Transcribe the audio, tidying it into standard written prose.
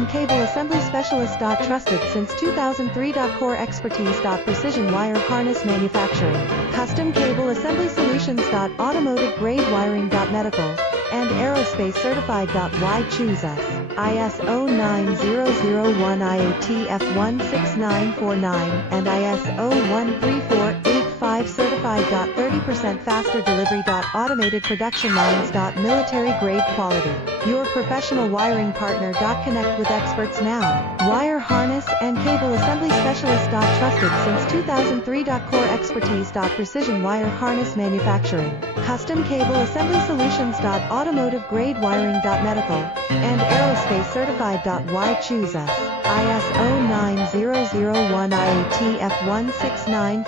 and cable assembly specialist. Trusted since 2003. Core expertise. Precision wire harness manufacturing, custom cable assembly solutions. Automotive grade wiring. Medical and aerospace certified. Why choose us? ISO 9001 IATF 16949 and ISO 13485 certified. 30% faster delivery. Automated production lines. Military grade quality. Your professional wiring partner. Connect with experts now. Wire harness and cable assembly specialist. Trusted since 2003. Core expertise. Precision wire harness manufacturing, custom cable assembly solutions. Automotive grade wiring. Medical and aerospace certified. Why choose us? ISO 9001 IATF 169